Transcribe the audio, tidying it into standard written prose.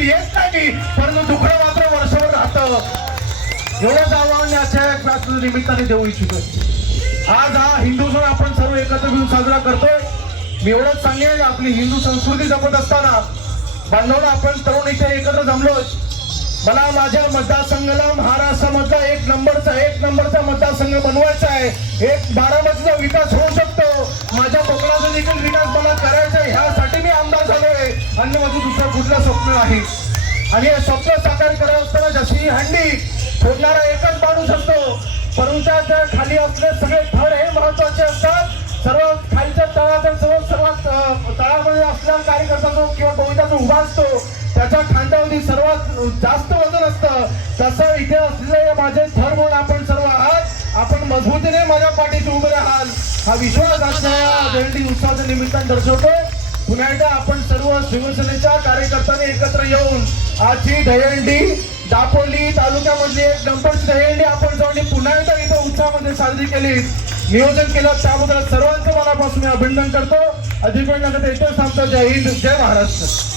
देखील येत नाही, परंतु दुःखं मात्र वर्षभर राहतं. एवढंच आव्हान आजच्या क्लास निमित्ताने देऊ इच्छितो. आज हा हिंदू सण आपण सर्व एकत्र मिळून साजरा करतोय. मी एवढंच सांगेन, आपली हिंदू संस्कृती जपत असताना बांधवांनो आपण तरुण इथे एकत्र जमलोय. मला माझ्या मतदारसंघाला महाराष्ट्रामधला एक नंबरचा मतदारसंघ बनवायचा आहे. एक बारामतीचा विकास होऊ शकतो. माझ्या कोकणाचा देखील विकास मला करायचा आहे. ह्यासाठी मी आमदार झालोय. अन्य माझं दुसरं कुठलं स्वप्न नाही. आणि हे स्वप्न साकार करत असताना जशी हंडी फोडणारा एकच माणूस असतो, परंतु त्या खाली असलेले सगळे थर हे महत्वाचे असतात. सर्व खालच्या तळाचा सर्वात तळामध्ये असलेला कार्यकर्ता जो किंवा गोविंदा जो उभा असतो त्याच्या खांद्यावरती सर्वात जास्त वजन असतं. तसं इथे असलेले माझे थर म्हणून आपण सर्व आहात. आपण मजबूतीने माझ्या पाठीशी उभे राहाल हा विश्वास आजच्या दहीहंडी उत्सवाच्या निमित्ताने दर्शवतोय. पुन्हा एकदा आपण सर्व शिवसेनेच्या कार्यकर्त्यांनी एकत्र येऊन आजची दहीहंडी दापोली तालुक्यामधली एक नंबरची दहीहंडी आपण सर्वांनी पुन्हा एकदा इथं उत्सवामध्ये साजरी केली, नियोजन केलं. त्याबद्दल सर्वांचं मनापासून मी अभिनंदन करतो. अधिक वेळ नका देतो. सांगतो जय हिंद, जय महाराष्ट्र.